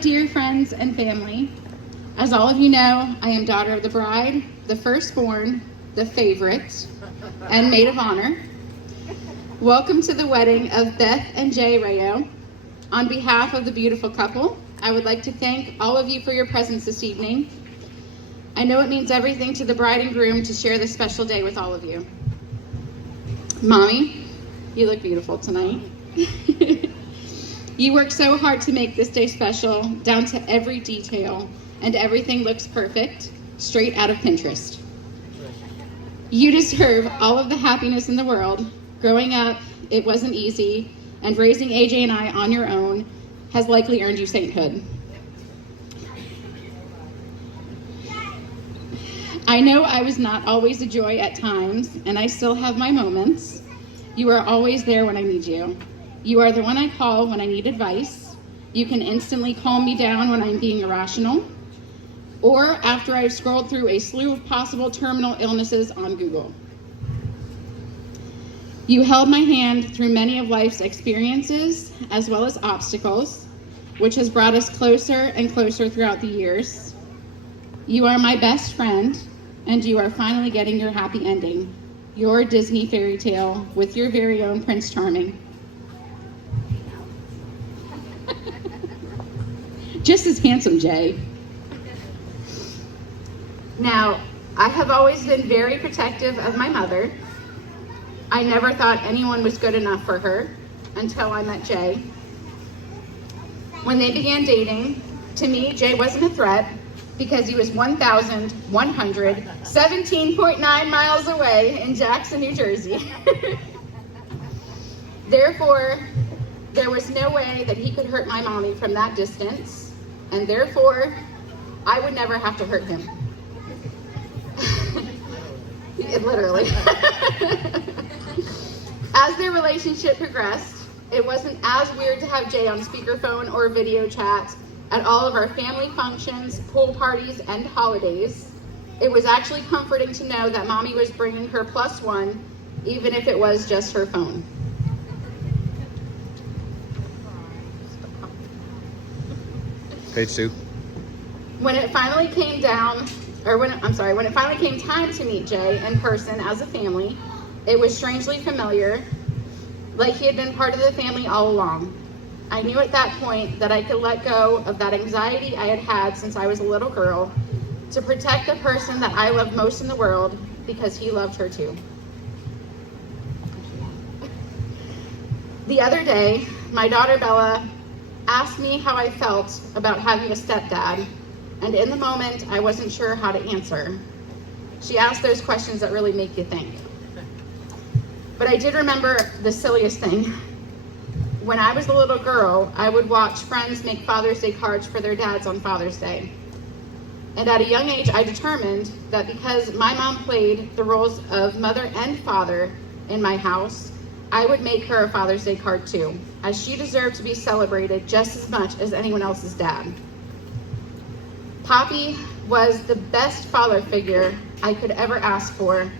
Dear friends and family, as all of you know, I am daughter of the bride, the firstborn, the favorite, and maid of honor. Welcome to the wedding of Beth and Jay Rayo. On behalf of the beautiful couple, I would like to thank all of you for your presence this evening. I know it means everything to the bride and groom to share this special day with all of you. Mommy, you look beautiful tonight. You worked so hard to make this day special, down to every detail, and everything looks perfect, straight out of Pinterest. You deserve all of the happiness in the world. Growing up, it wasn't easy, and raising AJ and I on your own has likely earned you sainthood. I know I was not always a joy at times, and I still have my moments. You are always there when I need you. You are the one I call when I need advice. You can instantly calm me down when I'm being irrational, or after I've scrolled through a slew of possible terminal illnesses on Google. You held my hand through many of life's experiences, as well as obstacles, which has brought us closer and closer throughout the years. You are my best friend, and you are finally getting your happy ending, your Disney fairy tale with your very own Prince Charming. Just as handsome, Jay. Now, I have always been very protective of my mother. I never thought anyone was good enough for her until I met Jay. When they began dating, to me, Jay wasn't a threat because he was 1,117.9 miles away in Jackson, New Jersey. Therefore, there was no way that he could hurt my mommy from that distance, and therefore, I would never have to hurt him. Literally. As their relationship progressed, it wasn't as weird to have Jay on speakerphone or video chat at all of our family functions, pool parties, and holidays. It was actually comforting to know that mommy was bringing her plus one, even if it was just her phone. Page 2. When it finally came time to meet Jay in person as a family, it was strangely familiar, like he had been part of the family all along. I knew at that point that I could let go of that anxiety I had had since I was a little girl to protect the person that I loved most in the world because he loved her too. The other day, my daughter Bella asked me how I felt about having a stepdad, and in the moment, I wasn't sure how to answer. She asked those questions that really make you think. But I did remember the silliest thing. When I was a little girl, I would watch friends make Father's Day cards for their dads on Father's Day. And at a young age, I determined that because my mom played the roles of mother and father in my house, I would make her a Father's Day card too, as she deserved to be celebrated just as much as anyone else's dad. Poppy was the best father figure I could ever ask for.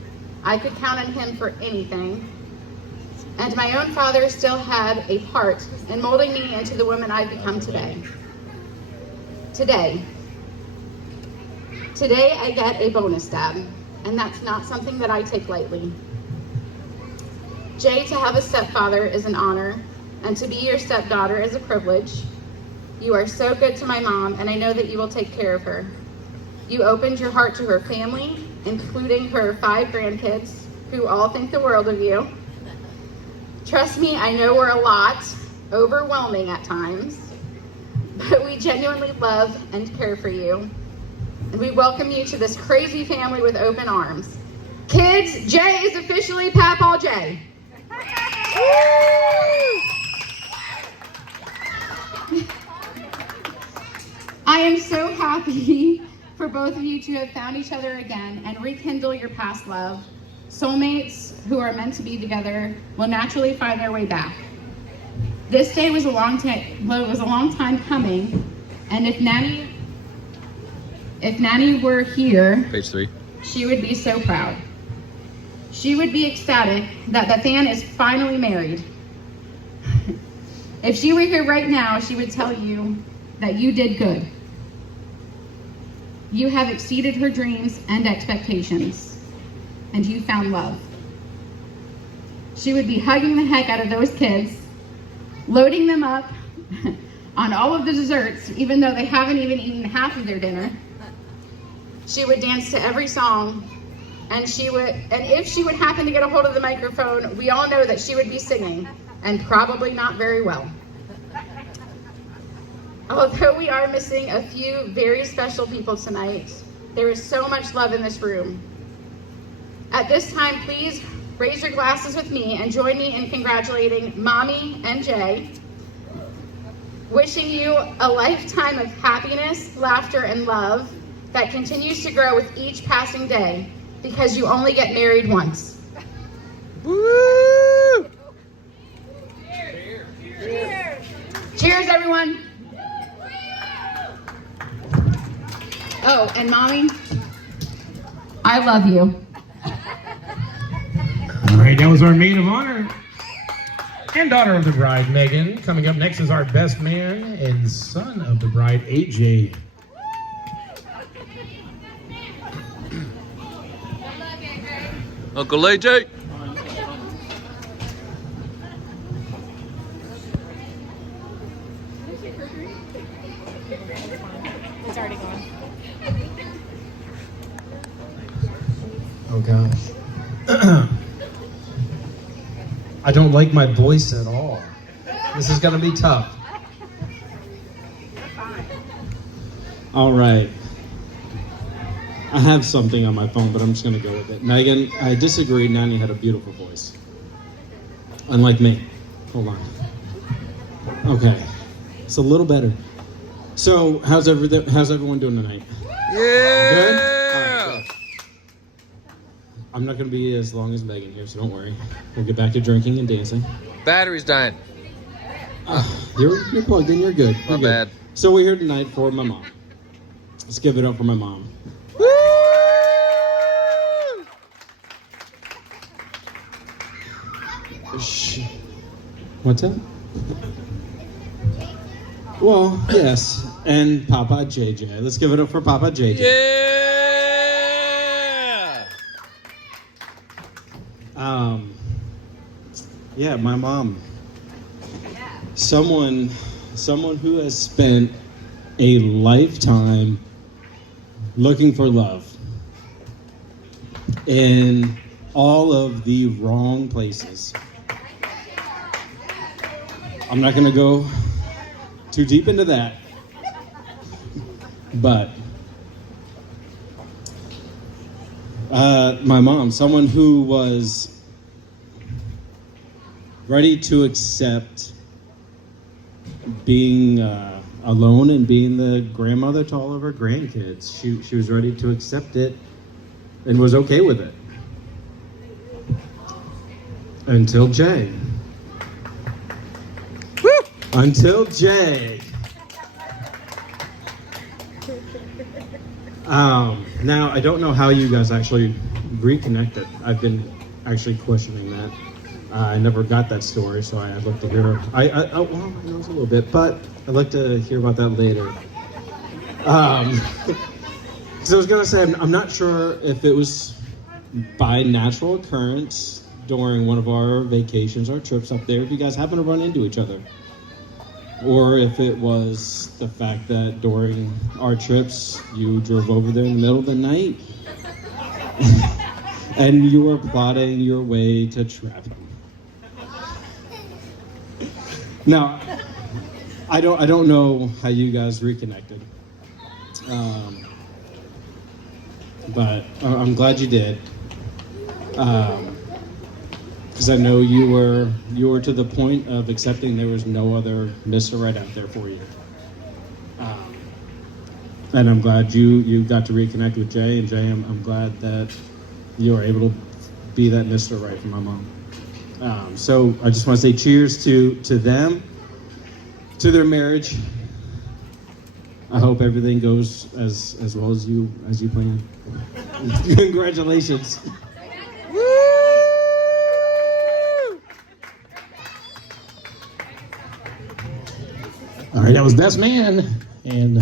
I could count on him for anything. And my own father still had a part in molding me into the woman I've become today. Today I get a bonus dad, and that's not something that I take lightly. Jay, to have a stepfather is an honor, and to be your stepdaughter is a privilege. You are so good to my mom, and I know that you will take care of her. You opened your heart to her family, including her 5 grandkids, who all think the world of you. Trust me, I know we're a lot, overwhelming at times, but we genuinely love and care for you. And we welcome you to this crazy family with open arms. Kids, Jay is officially Papaw Jay. I am so happy for both of you to have found each other again and rekindle your past love. Soulmates who are meant to be together will naturally find their way back. This day was a long time coming, and if Nanny were here, Page 3. she would be so proud. She would be ecstatic that Bethan is finally married. If she were here right now, she would tell you that you did good. You have exceeded her dreams and expectations, and you found love. She would be hugging the heck out of those kids, loading them up on all of the desserts, even though they haven't even eaten half of their dinner. She would dance to every song, and if she would happen to get a hold of the microphone, we all know that she would be singing, and probably not very well. Although we are missing a few very special people tonight, there is so much love in this room. At this time, please raise your glasses with me and join me in congratulating Mommy and Jay, wishing you a lifetime of happiness, laughter, and love that continues to grow with each passing day, because you only get married once. Woo! Cheers! Cheers, everyone. Oh, and Mommy, I love you. All right, that was our maid of honor and daughter of the bride, Megan. Coming up next is our best man and son of the bride, AJ. Uncle AJ. It's already gone. Oh gosh. I don't like my voice at all. This is gonna be tough. All right. I have something on my phone, but I'm just gonna go with it. Megan, I disagree. Nani had a beautiful voice. Unlike me. Hold on. Okay. It's a little better. So, how's everyone doing tonight? Yeah. Good? All right, good. I'm not going to be as long as Megan here, so don't worry. We'll get back to drinking and dancing. Battery's dying. You're plugged in. You're good. My You're good. bad. So we're here tonight for my mom. Let's give it up for my mom. Woo! What's that? Well, yes. And Papa JJ. Let's give it up for Papa JJ. Yeah. Yeah, my mom. Someone who has spent a lifetime looking for love in all of the wrong places. I'm not gonna go too deep into that, but my mom, someone who was ready to accept being alone and being the grandmother to all of her grandkids. She was ready to accept it and was okay with it. Until Jay. Woo! Until Jay. Now, I don't know how you guys actually reconnected. I've been actually questioning that. I never got that story, so I'd like to hear. Well, I know it's a little bit, but I'd like to hear about that later. Because I was gonna say, I'm not sure if it was by natural occurrence during one of our vacations, our trips up there, if you guys happen to run into each other, or if it was the fact that during our trips you drove over there in the middle of the night and you were plotting your way to traffic. Now, I don't know how you guys reconnected, but I'm glad you did, because I know you were to the point of accepting there was no other Mr. Right out there for you, and I'm glad you got to reconnect with Jay. And Jay, I'm glad that you were able to be that Mr. Right for my mom. So I just want to say cheers to them, to their marriage. I hope everything goes as well as you plan. Congratulations. Woo! All right, that was best man. and